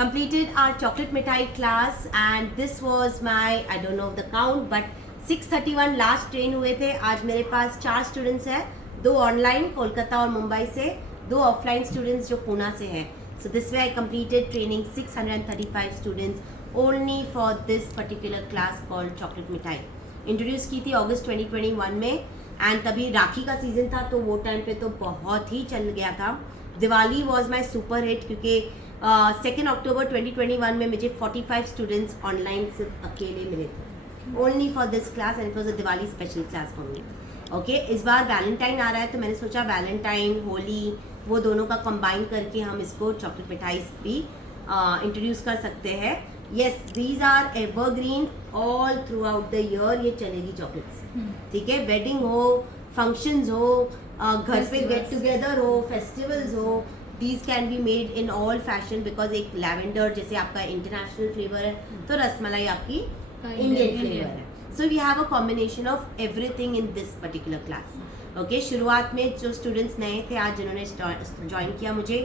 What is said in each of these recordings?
completed our chocolate mithai class and this was my I don't know the count but 6:31 last train हुए थे. आज मेरे पास 4 students हैं, 2 online Kolkata और मुंबई से, 2 ऑफलाइन स्टूडेंट्स जो पूना से हैं. So this way I completed training 635 students only for this particular class called chocolate मिठाई. इंट्रोड्यूस की थी अगस्त 2021 में एंड तभी राखी का सीज़न था तो वो टाइम पे तो बहुत ही चल गया था. Diwali was my super hit क्योंकि 2 अक्टूबर 2021 में मुझे 45 स्टूडेंट्स ऑनलाइन सिर्फ अकेले मिले थे only for this class and it was a Diwali special class for me. Okay, इस बार वैलेंटाइन आ रहा है तो मैंने सोचा वैलेंटाइन होली वो दोनों का कंबाइन करके हम इसको चॉकलेट मिठाई भी इंट्रोड्यूस कर सकते हैं. Yes, these are evergreen all throughout the year. ये चलेगी चॉकलेट्स, ठीक है. वेडिंग हो, फंक्शंस हो, घर पे गेट टुगेदर हो, फेस्टिवल्स हो, these can be made in all fashion because एक लैवेंडर जैसे आपका इंटरनेशनल फ्लेवर है तो रसमलाई आपकी इंडियन फ्लेवर है. So we have a combination of everything in this particular class. Okay, शुरुआत में जो स्टूडेंट्स नए थे आज जिन्होंने ज्वाइन किया मुझे,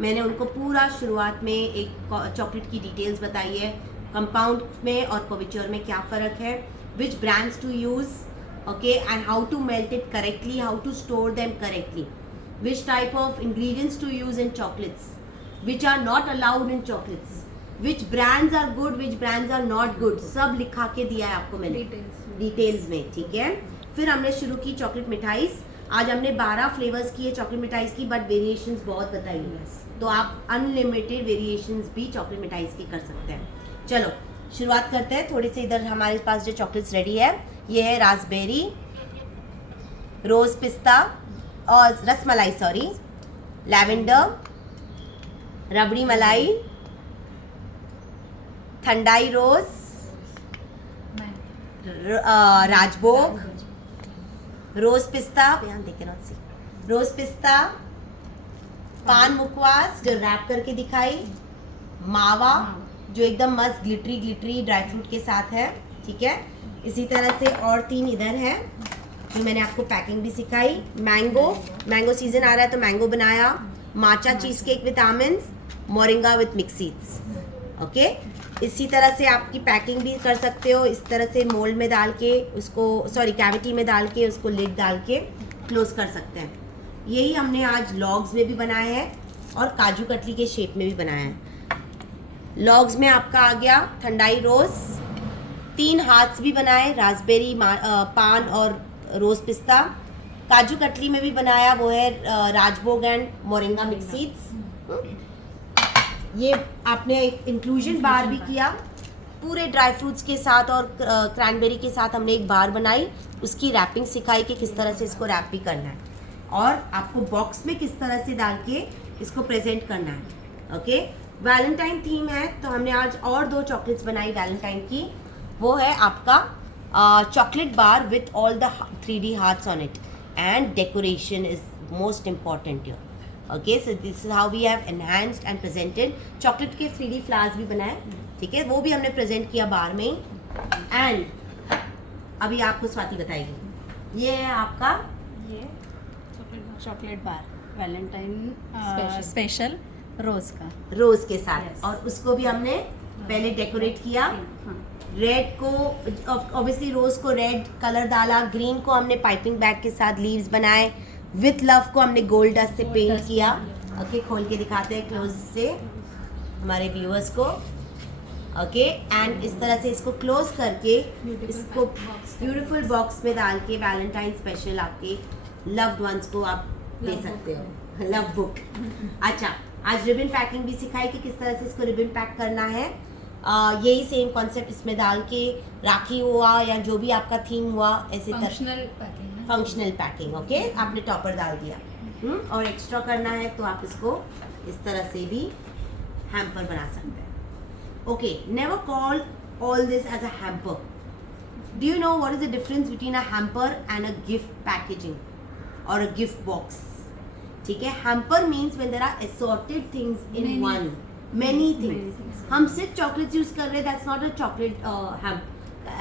मैंने उनको पूरा शुरुआत में एक चॉकलेट की डिटेल्स बताई है, कंपाउंड में और कोविचर में क्या फ़र्क है, which brands to use, okay, and how to melt it correctly, how to store them correctly, which type of ingredients to use in chocolates, which are not allowed in chocolates, which brands are good, which brands are not good, सब लिखा के दिया है आपको मैंने details में, ठीक है. फिर हमने शुरू की चॉकलेट मिठाईज. आज हमने 12 फ्लेवर्स किए चॉकलेट मिठाईज की बट वेरिएशंस बहुत बताई हैं तो आप अनलिमिटेड वेरिएशंस भी चॉकलेट मिठाईज की कर सकते हैं. चलो शुरुआत करते हैं. थोड़ी सी इधर हमारे पास जो चॉकलेट्स रेडी है ये है रास्पबेरी, रोज़ पिस्ता और रसमलाई, सॉरी, लैवेंडर, रबड़ी मलाई, ठंडाई रोज, राजभोग, रोज पिस्ता, ध्यान देखे नॉट सी, रोज पिस्ता, पान मुखवास जो रैप करके दिखाई, मावा जो एकदम मस्त ग्लिटरी ड्राई फ्रूट के साथ है, ठीक है. इसी तरह से और 3 इधर है जो मैंने आपको पैकिंग भी सिखाई. मैंगो सीजन आ रहा है तो मैंगो बनाया, matcha cheese cake with almonds, moringa with mix seeds. Okay, इसी तरह से आपकी पैकिंग भी कर सकते हो, इस तरह से मोल्ड में डाल के उसको, सॉरी कैविटी में डाल के उसको लिड डाल के क्लोज कर सकते हैं. यही हमने आज लॉग्स में भी बनाया है और काजू कतली के शेप में भी बनाया है. लॉग्स में आपका आ गया ठंडाई रोज़, 3 हाथ्स भी बनाए, रास्पबेरी, पान और रोज़ पिस्ता. काजू कतली में भी बनाया वो है राजभोग एंड मोरिंगा मिक्स सीड्स. ये आपने एक इंक्लूजन बार भी किया पूरे ड्राई फ्रूट्स के साथ और क्रैनबेरी के साथ हमने एक बार बनाई, उसकी रैपिंग सिखाई कि किस तरह से इसको रैप भी करना है और आपको बॉक्स में किस तरह से डाल के इसको प्रेजेंट करना है. ओके, वैलेंटाइन थीम है तो हमने आज और 2 चॉकलेट्स बनाई वैलेंटाइन की. वो है आपका chocolate bar with all the 3D hearts on it and decoration is most important here. Okay, so this is how we have enhanced and presented. chocolate के 3D flowers भी बनाए, ठीक है, वो भी हमने प्रेजेंट किया बार में. एंड अभी आपको स्वाति बताएगी. ये है आपका ये चॉकलेट बार वैलेंटाइन स्पेशल रोज़ के साथ. yes. और उसको भी हमने पहले डेकोरेट किया. रेड को ऑब्वियसली रोज़ को रेड कलर डाला, ग्रीन को हमने पाइपिंग बैग के साथ लीव्स बनाए, विथ लव को हमने गोल्ड डस्ट से पेंट किया. ओके, खोल के दिखाते हैं क्लोज से हमारे व्यूअर्स को. ओके, एंड इस तरह से इसको क्लोज करके इसको ब्यूटीफुल बॉक्स में डाल के वैलेंटाइन स्पेशल आपके लव्ड वंस को आप दे सकते हो. Love book. अच्छा, आज रिबन पैकिंग भी सिखाई कि किस तरह से इसको रिबन पैक करना है. यही सेम कॉन्सेप्ट इसमें डाल के राखी हुआ या जो भी आपका थीम हुआ ऐसे फंक्शनल पैकिंग. ओके, आपने टॉपर डाल दिया और एक्स्ट्रा करना है तो आप इसको इस तरह से भी हैम्पर बना सकते हैं. Okay, never call all this as a hamper. Do you know what is the difference between a hamper and a gift packaging और अ गिफ्ट बॉक्स. ठीक है, hamper means when there are assorted things in one, many things. हम सिर्फ chocolates use कर रहे हैं, that's not a chocolate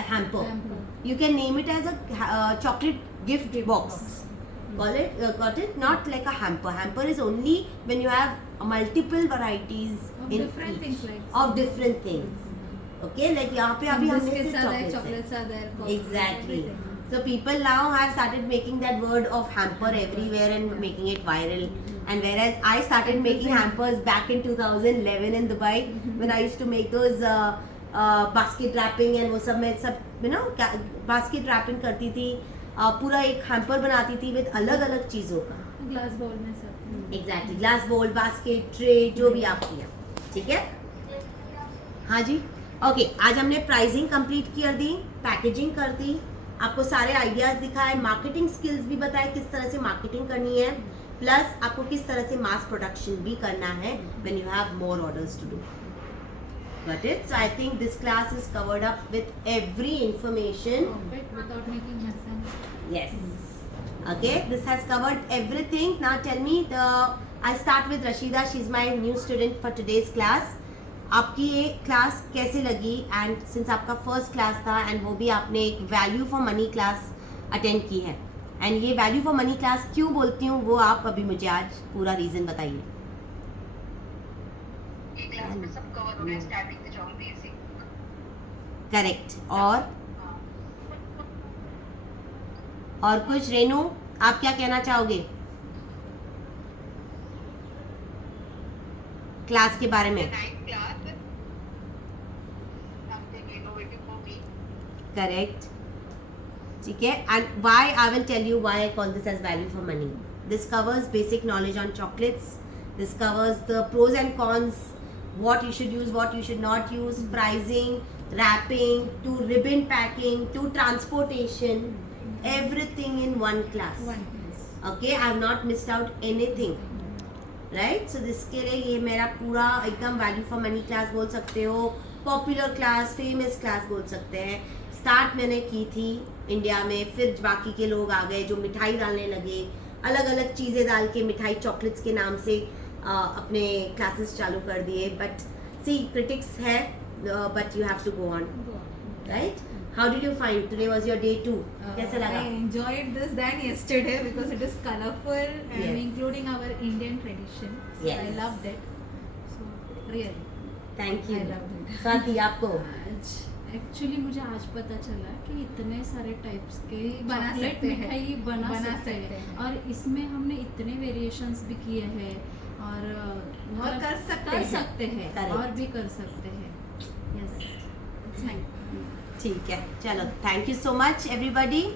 hamper. You can name it as a chocolate gift box. Got it? Not like a hamper. Hamper is only when you have multiple varieties Of in different each, things like of different things. Okay, like यहाँ पे अभी हमने सिर्फ chocolates chocolates are there. हैं. coffee, Exactly. everything. So people now have started making that word of hamper everywhere and making it viral. And whereas I started making hampers back in 2011 in Dubai, when I used to make those basket wrapping and वो सब मैं सब you know basket wrapping करती थी, पूरा एक hamper बनाती थी with अलग अलग चीज़ों का. Glass bowl में सब. एग्जैक्टली ग्लास बोल बास्केट ट्रे जो भी आप किया. ठीक है. हाँ जी. ओके, आज हमने प्राइसिंग कंप्लीट कर दी, पैकेजिंग कर दी, आपको सारे आइडियाज दिखाए, मार्केटिंग स्किल्स भी बताए किस तरह से मार्केटिंग करनी है, प्लस आपको किस तरह से मास प्रोडक्शन भी करना है when you have more orders to do. Got it? So I think this class is covered up with every information. Perfect, without making mess. Yes. Okay, this has covered everything. Now tell me, I'll start with Rashida. She's my new student for today's class. आपकी ये class कैसे लगी? And since आपका first class था and वो भी आपने एक value for money class attend की है, एंड ये वैल्यू फॉर मनी क्लास क्यों बोलती हूँ वो आप अभी मुझे आज पूरा रीज़न बताइए. क्लास में सब कवर हो गया, स्टार्टिंग से जो बेसिक. करेक्ट. और कुछ रेनू, आप क्या कहना चाहोगे क्लास के बारे में? 9th class, something innovative for me. Correct. ठीक है. And why I will tell you why I call this as value for money. This covers basic knowledge on chocolates. This covers the pros and cons, what you should use, what you should not use, pricing, wrapping, to ribbon packing, to transportation, everything in one class. One piece. Okay, I have not missed out anything. Right. So जिसके लिए ये मेरा पूरा एकदम value for money class बोल सकते हो, popular class, famous class बोल सकते हैं. स्टार्ट मैंने की थी इंडिया में, फिर बाकी के लोग आ गए जो मिठाई डालने लगे, अलग अलग चीज़ें डाल के मिठाई चॉकलेट्स के नाम से अपने क्लासेस चालू कर दिए. बट सी क्रिटिक्स है, but you have to go on. Right. How did you find today was your day 2? कैसा लगा? I enjoyed this than yesterday because it is colorful and Yes. including our Indian tradition. So Yes. I loved it. So really. Thank you. I loved it. Swati आपको? आज actually मुझे आज पता चला कि इतने सारे टाइप्स के बना चॉकलेट सकते हैं। मिठाई बना बना सकते सकते हैं, हैं। और इसमें हमने इतने वेरिएशंस भी किए हैं और मतलब कर सकते हैं। हैं Correct. और भी कर सकते हैं. यस, थैंक ठीक है. चलो, thank you so much everybody.